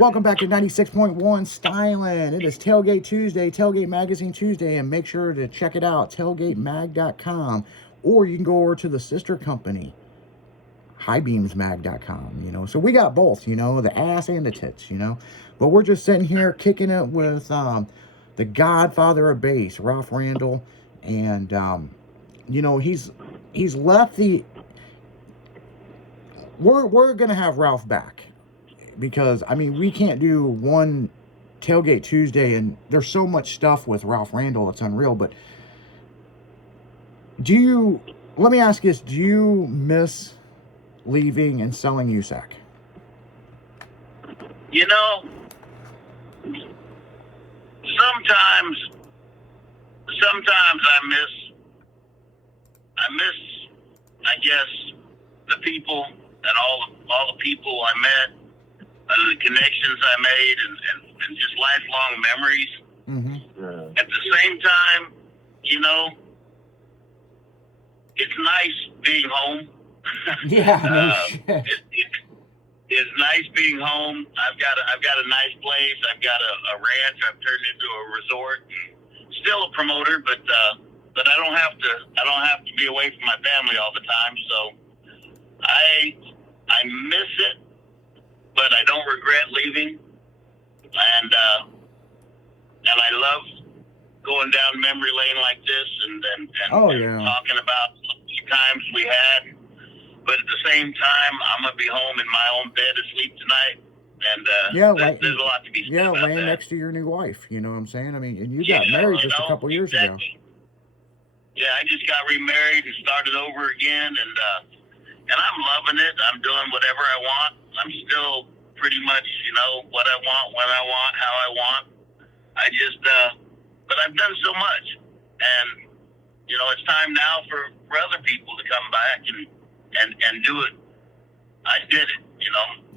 Welcome back to 96.1 Styling. It is Tailgate Tuesday, Tailgate Magazine Tuesday, and make sure to check it out, tailgatemag.com, or you can go over to the sister company, highbeamsmag.com, So we got both, the ass and the tits, But we're just sitting here kicking it with the godfather of bass, Ralph Randall, and, he's left the... We're going to have Ralph back. Because, we can't do one Tailgate Tuesday, and there's so much stuff with Ralph Randall, it's unreal. But let me ask you this, do you miss leaving and selling USAC? Sometimes I guess, the people and all the people I met, the connections I made, and just lifelong memories. Mm-hmm. At the same time, it's nice being home. Yeah, no shit. It's nice being home. I've got a nice place. I've got a ranch. I've turned into a resort. Still a promoter, but I don't have to be away from my family all the time. So I miss it, but I don't regret leaving. And I love going down memory lane like this and talking about the times we had. But at the same time, I'm going to be home in my own bed asleep tonight. And there's a lot to be said about laying that. next to your new wife, you know what I'm saying? And you got married just a couple years ago. Yeah, I just got remarried and started over again, and I'm loving it. I'm doing whatever I want. I'm still pretty much, what I want, when I want, how I want. But I've done so much, and it's time now for other people to come back and do it. I did it,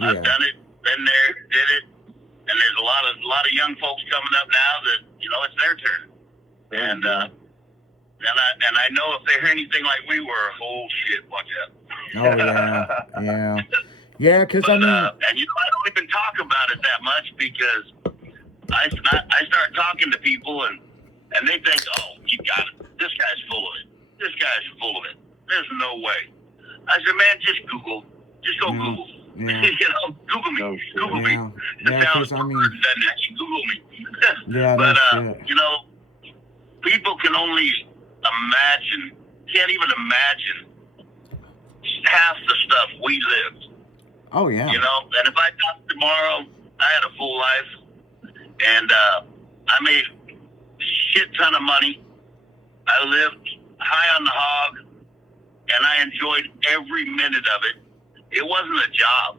I've done it, been there, did it, and there's a lot of young folks coming up now that it's their turn, and I know if they're anything like we were, oh shit, watch out. Oh yeah, because and I don't even talk about it that much because I start talking to people and they think, oh, you got it. This guy's full of it. This guy's full of it. There's no way. I said, man, just Google. Just go Google. Yeah. Google me. No, Google me. Yeah, it sounds weird than that. You Google me. Yeah, but, shit. people can only can't even imagine half the stuff we lived. Oh, yeah. And if I died tomorrow, I had a full life, and I made a shit ton of money. I lived high on the hog, and I enjoyed every minute of it. It wasn't a job.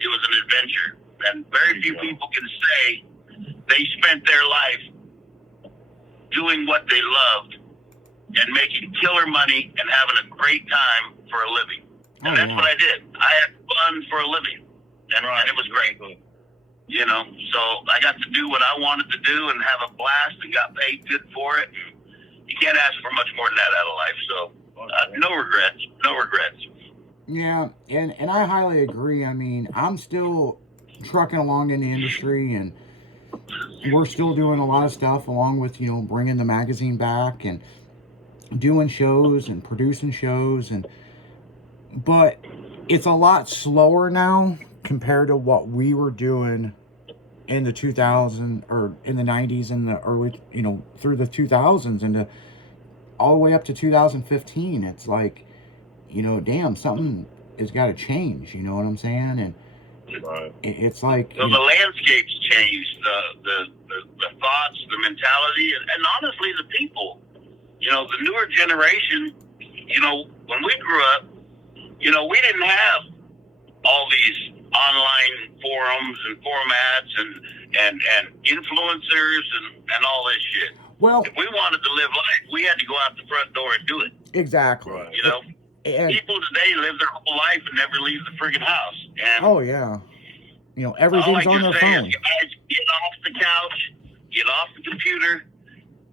It was an adventure. And very few people can say they spent their life doing what they loved and making killer money and having a great time for a living. And that's what I did. I had fun for a living, and it was great. So I got to do what I wanted to do and have a blast and got paid good for it. You can't ask for much more than that out of life. So no regrets. Yeah, and I highly agree. I'm still trucking along in the industry, and we're still doing a lot of stuff along with, bringing the magazine back and doing shows and producing shows, but it's a lot slower now compared to what we were doing in the 2000s or in the 90s and the early, through the 2000s and all the way up to 2015. It's like, damn, something has got to change. You know what I'm saying? And it's like the landscape's changed, the thoughts, the mentality, and honestly, the people. The newer generation. When we grew up, we didn't have all these online forums and formats and influencers and all this shit. Well, if we wanted to live life, we had to go out the front door and do it. Exactly. People today live their whole life and never leave the friggin' house. And oh yeah, everything's on their phone. Guys, get off the couch, get off the computer.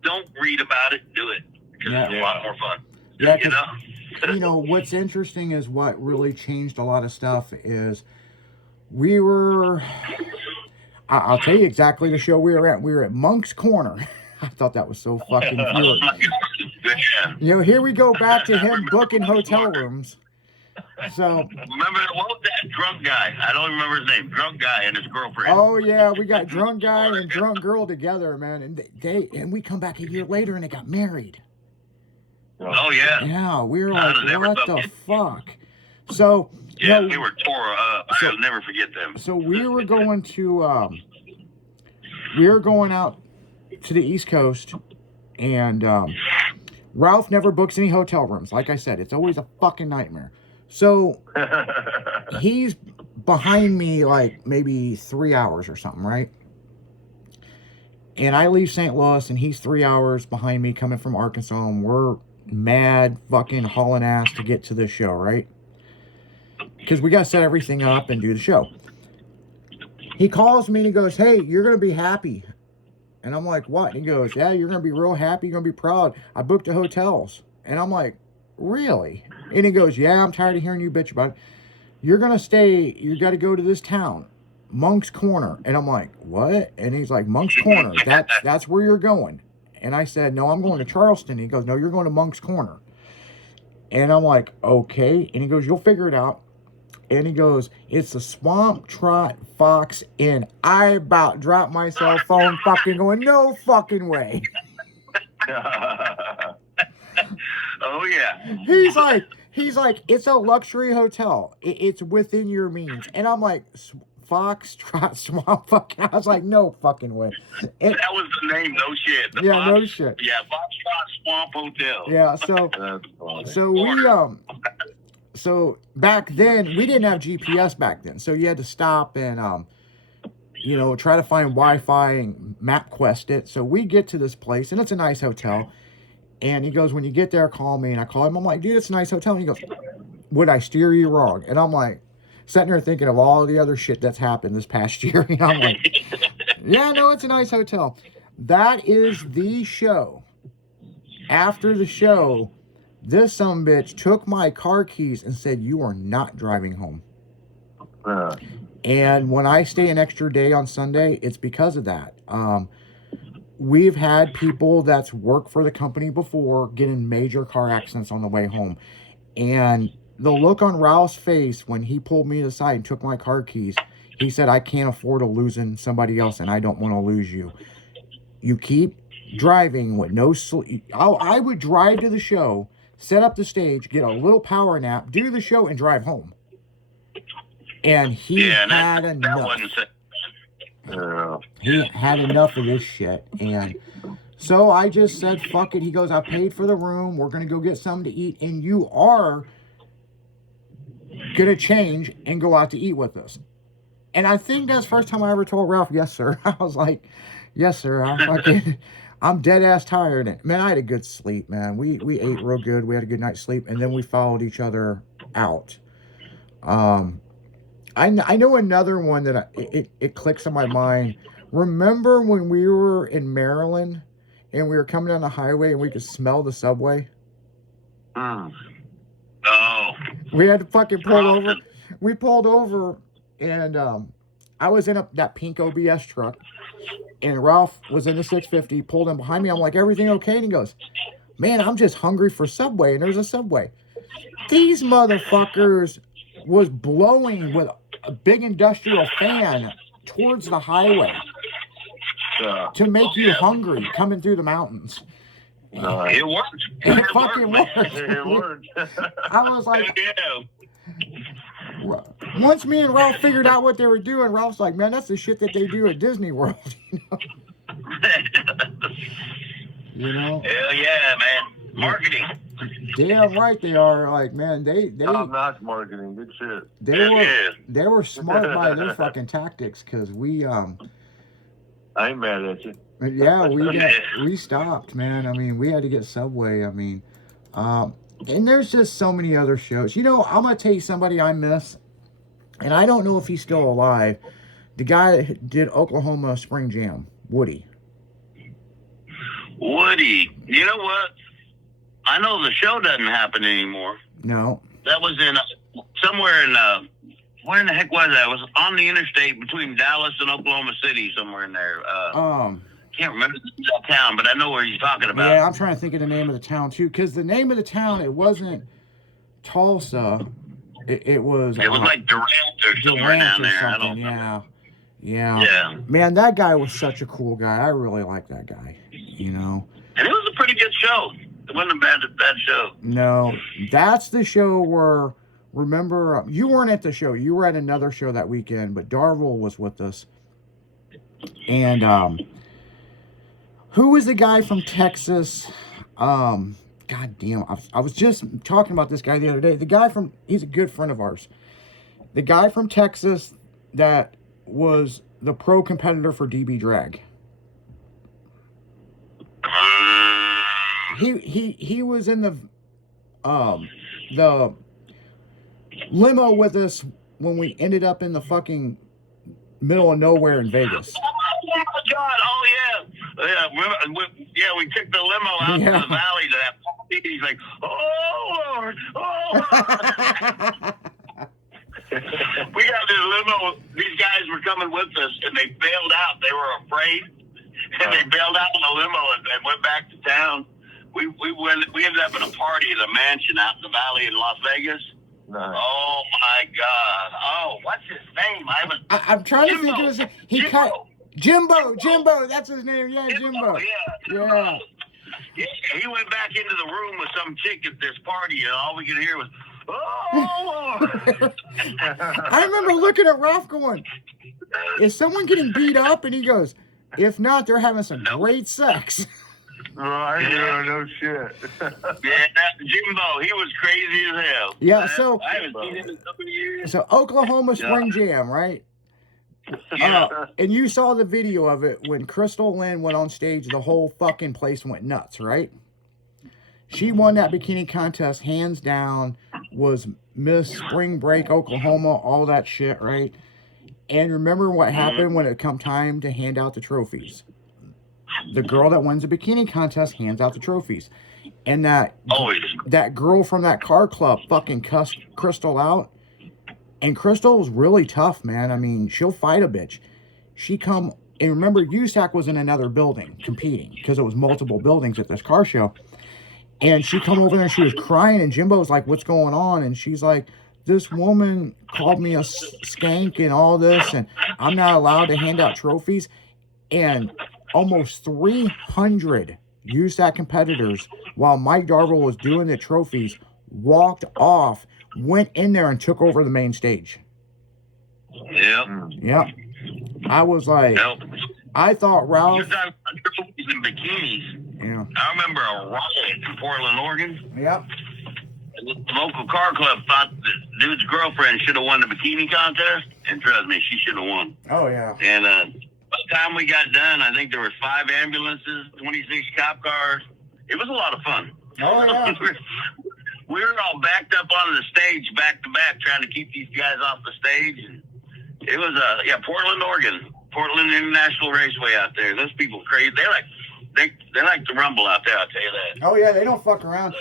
Don't read about it. Do it because it's a lot more fun. Yeah, what's interesting is what really changed a lot of stuff is we were I'll tell you exactly the show we were at. We were at Monk's Corner. I thought that was so fucking Oh pure. my God, man. You know, here we go back to I him remember booking this hotel market. rooms. So, Remember what was that drunk guy? I don't remember his name. Drunk guy and his girlfriend. oh yeah, we got drunk guy and drunk girl together, man, and and we come back a year later and they got married. Oh yeah. Yeah, we were I'd like, have never what thought the it. fuck? So, Yeah, you they know, were tore up. I'll never forget them. so we were going to, we were going out to the East Coast, and Ralph never books any hotel rooms. Like I said, it's always a fucking nightmare. So he's behind me like maybe 3 hours or something, right? And I leave St. Louis, and he's 3 hours behind me coming from Arkansas, and we're mad fucking hauling ass to get to this show, right? Because we got to set everything up and do the show. He calls me and he goes, hey, you're going to be happy. And I'm like, what? And he goes, yeah, you're going to be real happy. You're going to be proud. I booked the hotels. And I'm like, really? And he goes, yeah, I'm tired of hearing you bitch about it. You're going to stay, you got to go to this town, Monk's Corner. And I'm like, what? And he's like, Monk's Corner. That's where you're going. And I said, no, I'm going to Charleston. And he goes, no, you're going to Monk's Corner. And I'm like, okay. And he goes, you'll figure it out. And he goes, it's a Swamp Trot Fox Inn. I about dropped my cell phone fucking going, no fucking way. Oh yeah. He's like, it's a luxury hotel. It's within your means. And I'm like, Fox Trot Swamp fucking. I was like, no fucking way. And, That was the name, no shit. The yeah, Fox, no shit. Yeah, Foxtrot Swamp Hotel. Yeah, so we so back then we didn't have GPS back then. So you had to stop and you know, try to find Wi-Fi and MapQuest it. So we get to this place and it's a nice hotel. And he goes, when you get there, call me. And I call him. I'm like, dude, it's a nice hotel. And he goes, would I steer you wrong? And I'm like, sitting there thinking of all the other shit that's happened this past year. And I'm like, yeah, no, it's a nice hotel. That is the show. After the show, this sumbitch took my car keys and said, you are not driving home. And when I stay an extra day on Sunday, it's because of that. We've had people that's worked for the company before get in major car accidents on the way home. And the look on Ralph's face when he pulled me aside and took my car keys, he said, I can't afford to losing somebody else and I don't want to lose you. You keep driving with no sleep. I would drive to the show, set up the stage, get a little power nap, do the show, and drive home. And he had enough. He had enough of this shit. And so I just said, fuck it. He goes, I paid for the room. We're going to go get something to eat. And you are going to change and go out to eat with us. And I think that's the first time I ever told Ralph, yes, sir. I was like, yes, sir. I'm dead ass tired. And man, I had a good sleep, man. We ate real good. We had a good night's sleep. And then we followed each other out. I know another one that it clicks in my mind. Remember when we were in Maryland and we were coming down the highway and we could smell the subway? Oh. We had to fucking pull over. We pulled over and I was in that pink OBS truck and Ralph was in the 650, pulled in behind me. I'm like, everything okay? And he goes, man, I'm just hungry for Subway. And there's a Subway. These motherfuckers was blowing with a big industrial fan towards the highway to make you hungry coming through the mountains. It worked. It fucking worked. It worked. I was like, yeah. Once me and Ralph figured out what they were doing, Ralph's like, man, that's the shit that they do at Disney World. You know? Hell yeah, man. Marketing. Damn right they are. Like, man, they Top-notch marketing. Good shit. they were smart by their fucking tactics because we I ain't mad at you. yeah, we stopped, man. I mean, we had to get Subway. I mean, and there's just so many other shows. You know, I'm gonna tell you somebody I miss, and I don't know if he's still alive. The guy that did Oklahoma Spring Jam, Woody. Woody, you know what? I know the show doesn't happen anymore. No. That was in somewhere in where in the heck was that? It was on the interstate between Dallas and Oklahoma City, somewhere in there. Can't remember the town, but I know where you're talking about. Yeah, I'm trying to think of the name of the town too, because the name of the town, it wasn't Tulsa. It was like Durant or somewhere down there. I don't know. Yeah. Man, that guy was such a cool guy. I really like that guy. You know. And it was a pretty good show. It wasn't a bad show. No, that's the show where. Remember, you weren't at the show. You were at another show that weekend, but Darville was with us. And who was the guy from Texas? God damn, I was just talking about this guy the other day. The guy he's a good friend of ours. The guy from Texas that was the pro competitor for DB Drag. He was in the limo with us when we ended up in the fucking middle of nowhere in Vegas. Oh my God! Oh yeah. We took the limo out to the valley to that party. He's like, oh Lord, oh Lord. We got this limo. These guys were coming with us, and they bailed out. They were afraid, and they bailed out in the limo and went back to town. We ended up in a party at a mansion out in the valley in Las Vegas. Nice. Oh my God! Oh, what's his name? I'm trying to think of his name. Jimbo. That's his name. Yeah, Jimbo. Yeah. He went back into the room with some chick at this party, and all we could hear was, "Oh Lord!" I remember looking at Ralph going, "Is someone getting beat up?" And he goes, "If not, they're having some great sex." Right, yeah, no shit. Jimbo, he was crazy as hell. Yeah, so I haven't seen him in so many years. So Oklahoma Spring Jam, right? Yeah. And you saw the video of it when Crystal Lynn went on stage, the whole fucking place went nuts, right? She won that bikini contest hands down, was Miss Spring Break Oklahoma, all that shit, right? And remember what happened when it come time to hand out the trophies? The girl that wins the bikini contest hands out the trophies. And that girl from that car club fucking cussed Crystal out. And Crystal was really tough, man. I mean, she'll fight a bitch. And remember, USAC was in another building competing because it was multiple buildings at this car show. And she come over there and she was crying, and Jimbo's like, what's going on? And she's like, this woman called me a skank and all this, and I'm not allowed to hand out trophies. And almost 300 USAC competitors, while Mike Darville was doing the trophies, walked off, went in there and took over the main stage. Yep. I was like, I thought Ralph. You're talking about trophies and bikinis. Yeah. I remember a riot in Portland, Oregon. Yep. The local car club thought the dude's girlfriend should have won the bikini contest, and trust me, she should have won. Oh yeah. And by the time we got done, I think there were 5 ambulances, 26 cop cars. It was a lot of fun. Oh yeah. We were all backed up on the stage, back to back, trying to keep these guys off the stage. And it was Portland, Oregon, Portland International Raceway out there. Those people crazy. They like to rumble out there. I'll tell you that. Oh yeah, they don't fuck around.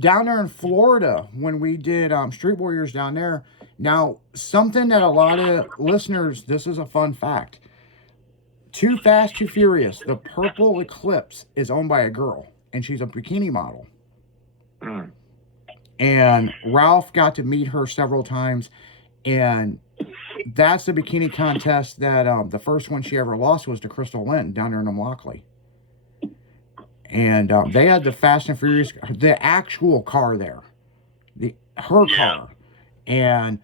Down there in Florida, when we did Street Warriors down there. Now, something that a lot of listeners, this is a fun fact. Too Fast, Too Furious, the purple Eclipse is owned by a girl, and she's a bikini model. And Ralph got to meet her several times, and that's the bikini contest that the first one she ever lost was to Crystal Lynn down there in Imlockley. And they had the Fast and Furious, the actual car there, her car. And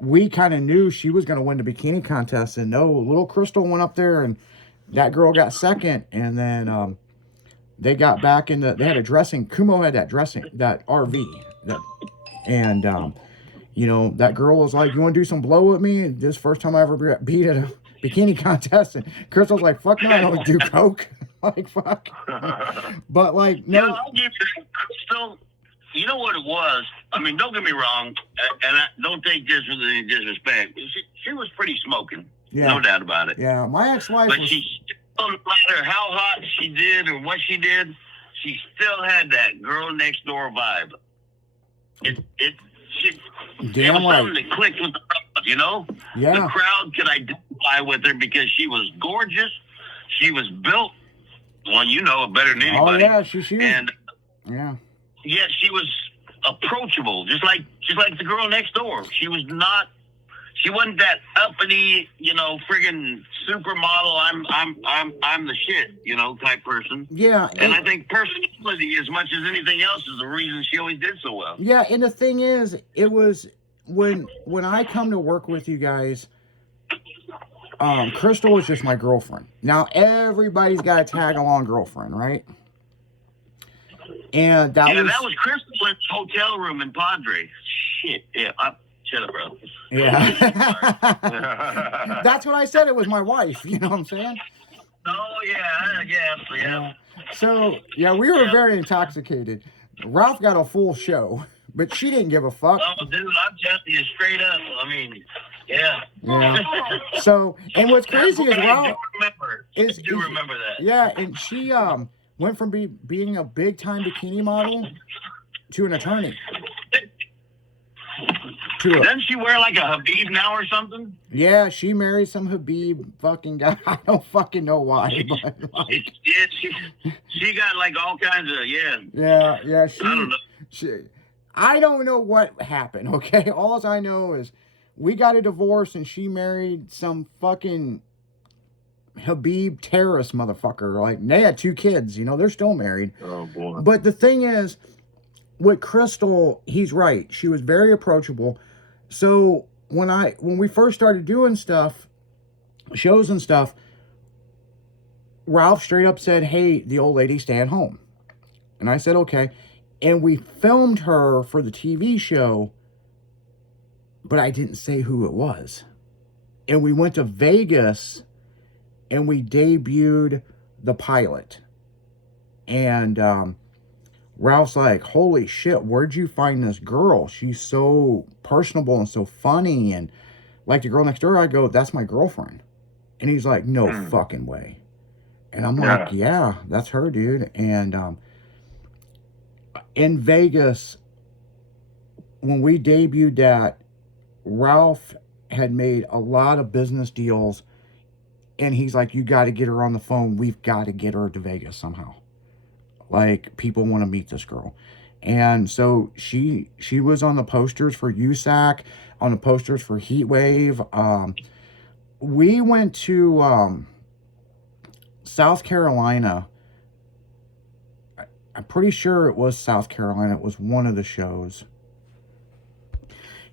we kind of knew she was going to win the bikini contest. And no, little Crystal went up there, and that girl got second. And then they got back in they had a dressing. Kumo had that RV. That girl was like, you want to do some blow with me? This first time I ever beat at a bikini contest. And Crystal's like, fuck no, I don't do coke. Like, fuck. But, like, no. I'll give you Crystal. You know what it was? I mean, don't get me wrong, and I don't take this with any disrespect. She was pretty smoking. Yeah. No doubt about it. Yeah, my ex-wife But she still, no matter how hot she did or what she did, she still had that girl next door vibe. It was damn right. something that clicked with her. you know? Yeah. The crowd could identify with her because she was gorgeous. She was built, well, you know it better than anybody. Oh, yeah, she was. And yeah. yet she was approachable, just like the girl next door. She wasn't that uppity, you know, friggin' supermodel. I'm the shit, you know, type person. Yeah. And I think personality, as much as anything else, is the reason she always did so well. Yeah, and the thing is, it was when I come to work with you guys, Crystal is just my girlfriend. Now everybody's got a tag along girlfriend, right? And that was Crystal in the hotel room in Padre. Shit, yeah. Shut up, bro. Yeah. That's what I said. It was my wife. You know what I'm saying? Oh, yeah. So, yeah, we were very intoxicated. Ralph got a full show, but she didn't give a fuck. Oh, dude, I'm telling you straight up. I mean, yeah. So, and what's crazy is Ralph I do remember that. Yeah, and she went from being a big time bikini model to an attorney. Doesn't she wear like a Habib now or something? Yeah, she married some Habib fucking guy. I don't fucking know why, but like, she got like all kinds of Yeah. I don't know. I don't know what happened. Okay, all I know is we got a divorce and she married some fucking Habib terrorist motherfucker. Like, they had 2 kids. You know, they're still married. Oh boy. But the thing is, with Crystal, he's right. She was very approachable. So when we first started doing stuff, shows and stuff, Ralph straight up said, "Hey, the old lady staying home." And I said, "Okay." And we filmed her for the TV show, but I didn't say who it was. And we went to Vegas and we debuted the pilot. And Ralph's like, "Holy shit, where'd you find this girl? She's so personable and so funny." And like the girl next door, I go, "That's my girlfriend." And he's like, "No fucking way." And I'm like, "Yeah, that's her, dude." And in Vegas, when we debuted that, Ralph had made a lot of business deals. And he's like, "You got to get her on the phone. We've got to get her to Vegas somehow. Like, people want to meet this girl." And so she was on the posters for USAC, on the posters for Heatwave. We went to South Carolina. I'm pretty sure it was South Carolina. It was one of the shows.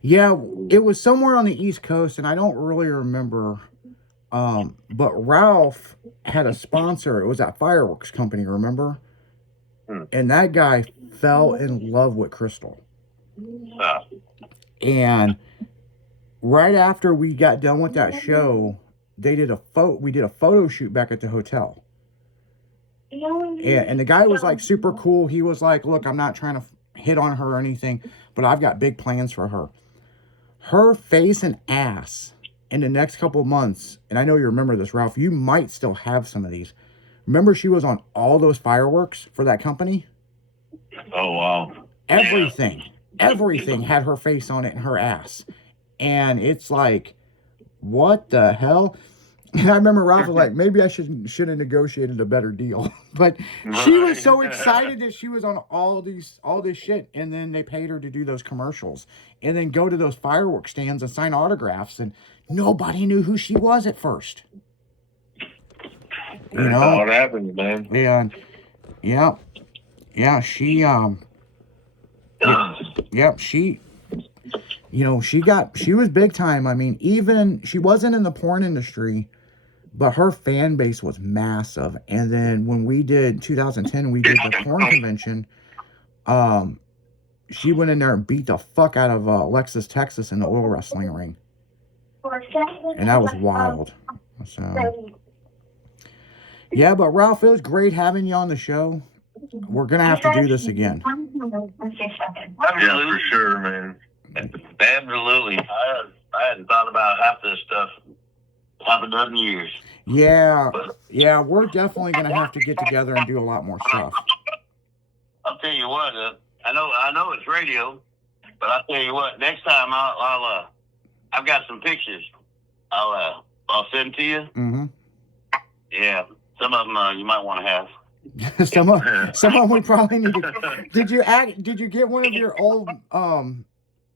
Yeah, it was somewhere on the East Coast, and I don't really remember. But Ralph had a sponsor. It was that fireworks company, remember? And that guy fell in love with Crystal. And right after we got done with that show, we did a photo shoot back at the hotel. And the guy was like super cool. He was like, "Look, I'm not trying to hit on her or anything, but I've got big plans for her. Her face and ass in the next couple of months," and I know you remember this, Ralph, you might still have some of these. Remember, she was on all those fireworks for that company? Oh, wow. Everything had her face on it and her ass. And it's like, what the hell? And I remember Ralph was like, "Maybe I should have negotiated a better deal." But she was so excited that she was on all this shit. And then they paid her to do those commercials and then go to those fireworks stands and sign autographs. And nobody knew who she was at first. You know? That's how it happens, man. And she she was big time. I mean, even she wasn't in the porn industry, but her fan base was massive. And then when we did 2010, we did the porn convention. She went in there and beat the fuck out of Alexis Texas in the oil wrestling ring, and that was wild. So yeah, but Ralph, it was great having you on the show. We're gonna have to do this again. Yeah, for sure, man. Absolutely. I hadn't thought about half this stuff half a dozen years. Yeah, we're definitely gonna have to get together and do a lot more stuff. I'll tell you what. I know it's radio, but I'll tell you what. Next time I've got some pictures. I'll send to you. Mm-hmm. Yeah, some of them you might want to have. some of we probably need to. Did you get one of your old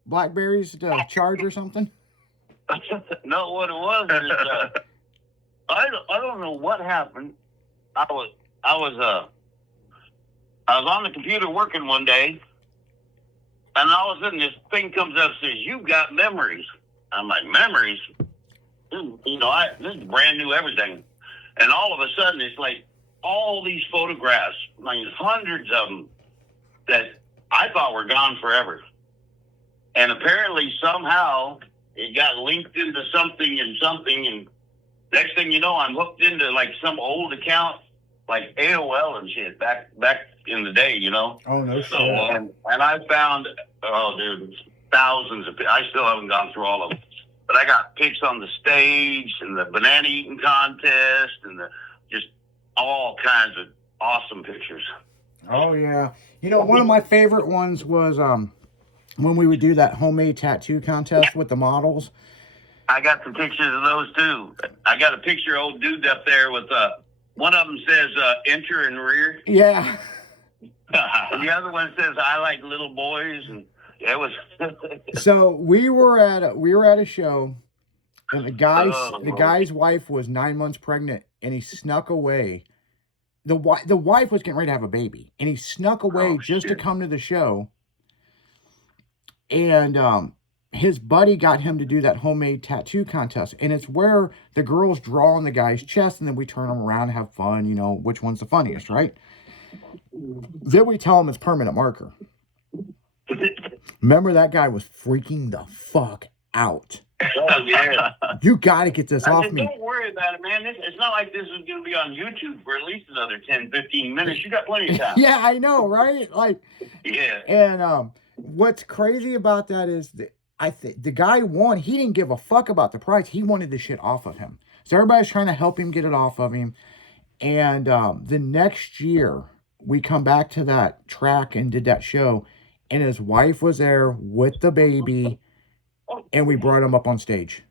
Blackberries to charge or something? No, what it was is I don't know what happened. I was on the computer working one day, and all of a sudden this thing comes up and says, "You've got memories." I'm like, "Memories?" You know, this is brand new everything, and all of a sudden it's like all these photographs, I mean, hundreds of them that I thought were gone forever, and apparently somehow it got linked into something, and next thing you know, I'm hooked into like some old account, like AOL and shit back in the day, you know. Oh no shit. And I found, oh dude, thousands of. I still haven't gone through all of them, but I got pics on the stage and the banana eating contest and just all kinds of awesome pictures. Oh yeah. You know, one of my favorite ones was when we would do that homemade tattoo contest with the models. I got some pictures of those too. I got a picture of old dude up there with one of them says enter and rear. Yeah. And the other one says I like little boys, and it was. So we were at a show, and the guy's wife was 9 months pregnant, and he snuck away. The wife was getting ready to have a baby, and he snuck away just to come to the show. And his buddy got him to do that homemade tattoo contest, and it's where the girls draw on the guy's chest, and then we turn them around and have fun. You know, which one's the funniest, right? Then we tell him it's permanent marker. Remember, that guy was freaking the fuck out. Oh, yeah. You got to get this off said, me. Don't worry about it, man. It's not like this is going to be on YouTube for at least another 10, 15 minutes. You got plenty of time. Yeah, I know, right? Like, yeah. And what's crazy about that is that the guy won. He didn't give a fuck about the price. He wanted the shit off of him. So everybody's trying to help him get it off of him. And the next year, we come back to that track and did that show, and his wife was there with the baby, and we brought him up on stage.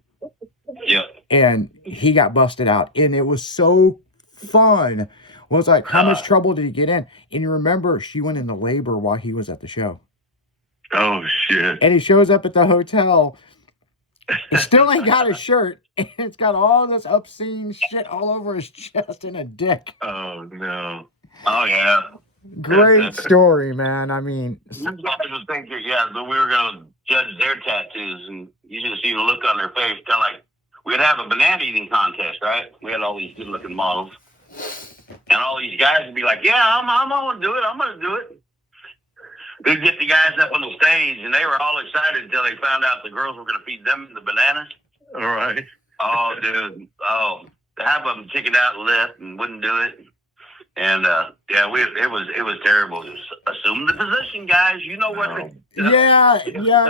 Yeah. And he got busted out, and it was so fun. Well, it's like, how much trouble did he get in? And you remember, she went into labor while he was at the show. Oh shit! And he shows up at the hotel. He still ain't got a shirt, and it's got all this obscene shit all over his chest and a dick. Oh no! Oh yeah. Great story, man. I mean, you guys would think that that we were going to judge their tattoos, and you should have seen the look on their face. Kind of like we'd have a banana eating contest, right? We had all these good looking models, and all these guys would be like, "Yeah, I'm going to do it. I'm going to do it." We'd get the guys up on the stage, and they were all excited until they found out the girls were going to feed them the bananas. All right. Oh, dude. Oh, half of them chickened out and left and wouldn't do it. And it was terrible. Just assume the position, guys. You know what? Yeah,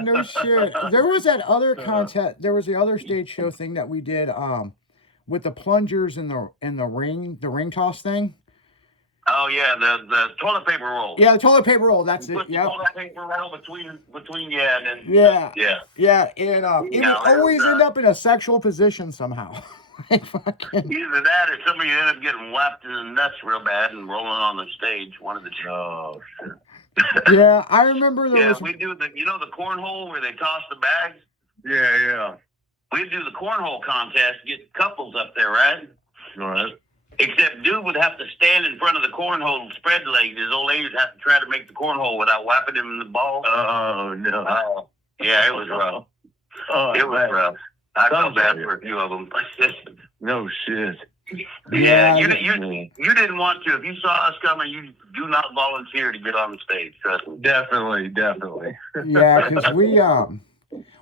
no shit. There was that other contest. There was the other stage show thing that we did with the plungers and the ring toss thing. Oh yeah, the toilet paper roll. Yeah, the toilet paper roll. That's it. Yeah. Toilet paper roll between and then. Yeah. And it would always end up in a sexual position somehow. Like fucking. Either that or somebody ended up getting whapped in the nuts real bad and rolling on the stage. One of the two. Oh shit. Yeah, I remember those. We do the cornhole where they toss the bags. Yeah. We do the cornhole contest, get couples up there, right? All right. Except dude would have to stand in front of the cornhole and spread legs. His old lady would have to try to make the cornhole without whapping him in the ball. Oh no. Yeah, it was rough. It was rough. I felt bad for a few of them. No shit. Yeah, you didn't want to. If you saw us coming, you do not volunteer to get on the stage. Trust me. Definitely. Yeah, because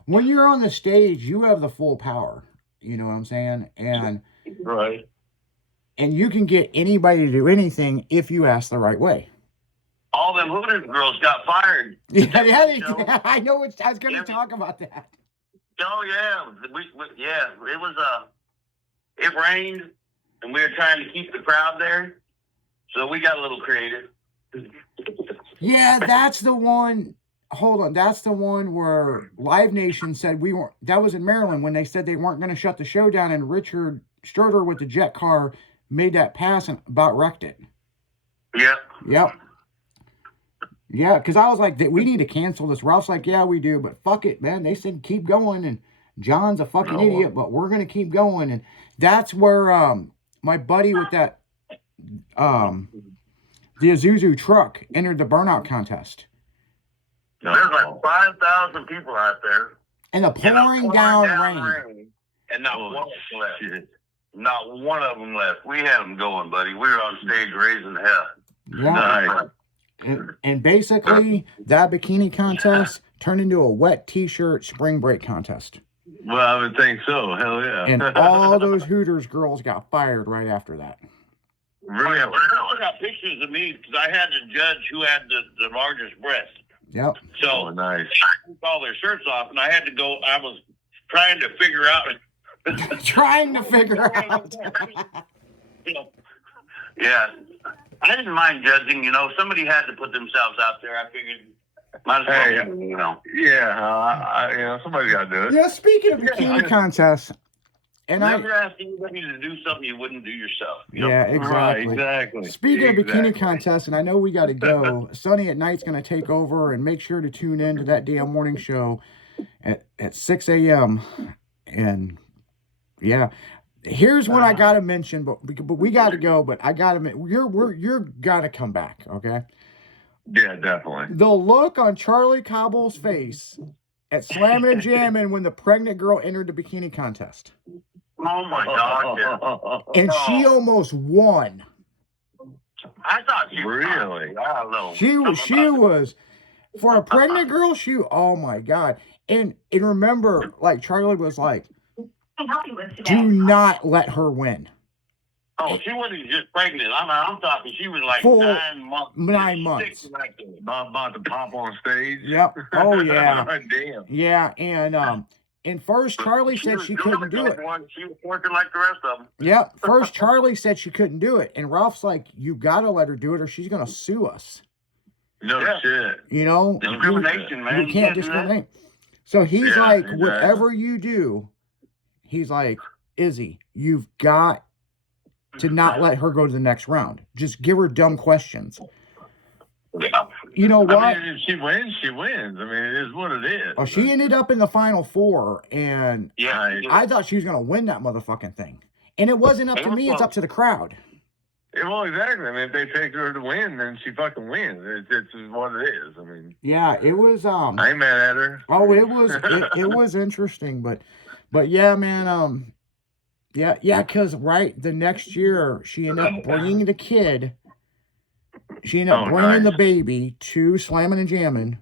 when you're on the stage, you have the full power. You know what I'm saying? And right. And you can get anybody to do anything if you ask the right way. All them Hooters girls got fired. Yeah, I know. I was going to talk about that. Oh yeah, it was it rained, and we were trying to keep the crowd there, so we got a little creative. Yeah, that's the one. hold on. That's the one where Live Nation said we weren't. That was in Maryland when they said they weren't going to shut the show down, and Richard Sturter with the jet car made that pass and about wrecked it. Yep. Yep. Yeah, because I was like, we need to cancel this. Ralph's like, yeah, we do, but fuck it, man. They said keep going, and John's a fucking idiot, but we're gonna keep going, and that's where my buddy with that the Isuzu truck entered the burnout contest. There's like 5,000 people out there. And a pouring down rain. And not one of them left. Shit. Not one of them left. We had them going, buddy. We were on stage raising hell. Yeah. Nice. And basically, that bikini contest turned into a wet T-shirt spring break contest. Well, I would think so. Hell yeah. And all those Hooters girls got fired right after that. Really? I got pictures of me because I had to judge who had the largest breast. Yep. So nice. I took all their shirts off, and I had to go. I was trying to figure out. Yeah. I didn't mind judging. You know, somebody had to put themselves out there. I figured, might as well, you know. Yeah, somebody got to do it. Yeah, speaking of bikini contests, and never ask anybody to do something you wouldn't do yourself. Yeah, exactly. Right, exactly. Speaking of bikini contests, and I know we got to go, Sunny at Night's going to take over, and make sure to tune in to that damn morning show at 6 a.m. And yeah, here's what I got to mention, but we got to go. But I got to you're got to come back, okay? Yeah, definitely. The look on Charlie Cobble's face at Slamming and Jamming when the pregnant girl entered the bikini contest. Oh my God! And she almost won. I thought she really. I don't know. She was for a pregnant girl. Oh my God! And remember, like Charlie was like, do not let her win. Oh, she wasn't just pregnant. I'm talking. She was like Full 9 months. 9 months. About to pop on stage. Yep. Oh yeah. Damn. Yeah, and first Charlie said she couldn't do it. She was working like the rest of them. Yep. First Charlie said she couldn't do it, and Ralph's like, "You gotta let her do it, or she's gonna sue us." No shit. You know, discrimination, man. You can't discriminate. So he's like, whatever you do, he's like, Izzy, you've got to not let her go to the next round. Just give her dumb questions. Yeah. You know what? I mean, if she wins, she wins. I mean, it is what it is. Oh, she ended up in the final 4, and yeah, I thought she was going to win that motherfucking thing. And it wasn't up to me, it's up to the crowd. Yeah, well, exactly. I mean, if they pick her to win, then she fucking wins. It's what it is. I mean, yeah, it was. I ain't mad at her. Oh, it was interesting, but yeah, man. Yeah, because the next year she ended up bringing the kid. She ended up bringing the baby to Slamming and Jamming.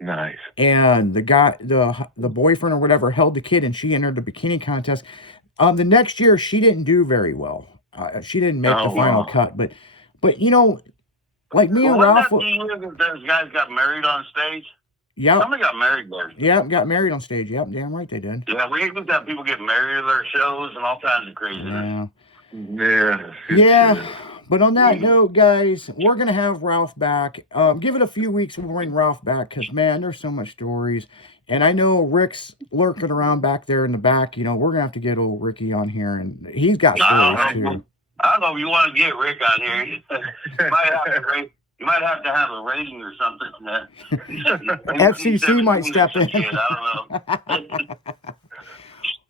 Nice. And the guy, the boyfriend or whatever, held the kid, and she entered the bikini contest. The next year she didn't do very well. She didn't make the final cut, but you know, like me and Ralph. Those guys got married on stage. Yeah. Somebody got married there. Yeah, got married on stage. Yep, damn right they did. Yeah, we used to have people get married at their shows and all kinds of craziness. Yeah. But on that note, guys, we're going to have Ralph back. Give it a few weeks, we'll bring Ralph back, because, man, there's so much stories. And I know Rick's lurking around back there in the back. You know, we're going to have to get old Ricky on here, and he's got stories, too. I don't know if you want to get Rick on here. You might have to have a rating or something. FCC might step in. I don't know.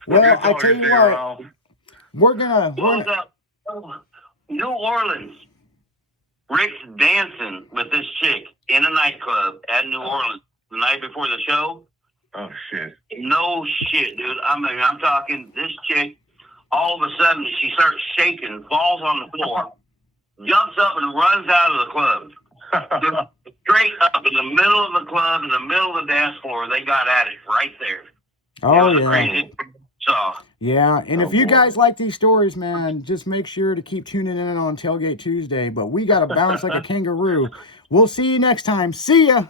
Well, I tell you what, we're gonna. New Orleans. Rick's dancing with this chick in a nightclub at New Orleans the night before the show. Oh shit! No shit, dude. I mean, I'm talking this chick. All of a sudden, she starts shaking, falls on the floor, jumps up and runs out of the club. Straight up in the middle of the club, in the middle of the dance floor, they got at it right there. Oh, yeah. Crazy. So, yeah, and if you guys like these stories, man, just make sure to keep tuning in on Tailgate Tuesday. But we got to bounce like a kangaroo. We'll see you next time. See ya!